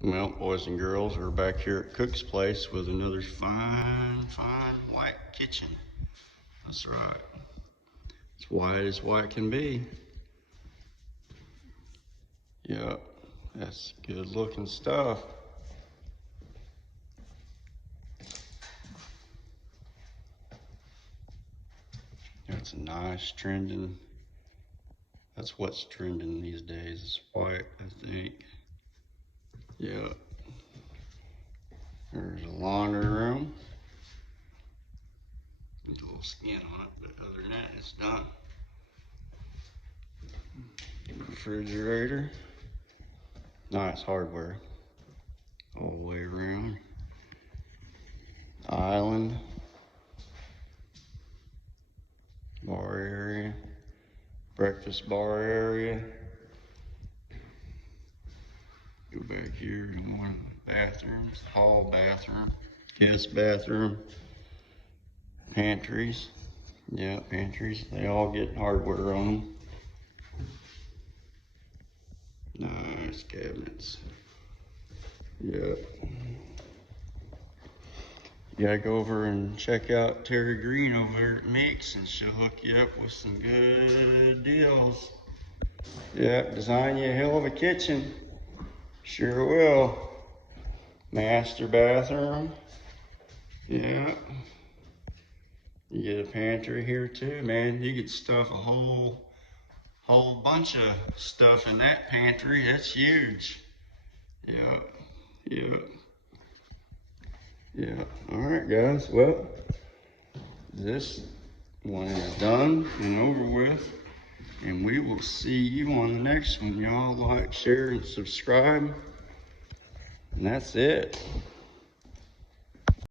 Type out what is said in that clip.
Well, boys and girls, we're back here at Cook's place with another fine white kitchen. That's right. It's white as white can be. Yep, that's good looking stuff. That's a nice trending. That's what's trending these days. It's white, I think. Yep. There's a laundry room. There's a little skin on it, but other than that, it's done. Refrigerator. Nice hardware all the way around. Island. Bar area. Breakfast bar area. Go back here to one of the bathrooms, hall bathroom, guest bathroom, pantries. Yeah, pantries. They all get hardware on them. Nice cabinets. Yep. You gotta go over and check out Terry Green over there at Mix, and she'll hook you up with some good deals. Yep, design you a hell of a kitchen. Sure will. Master bathroom. Yeah. You get a pantry here too, man. You could stuff a whole bunch of stuff in that pantry. That's huge. Yep. All right, guys. Well, this one is done and over with, and we will see you on the next one. Y'all like, share, and subscribe, and that's it.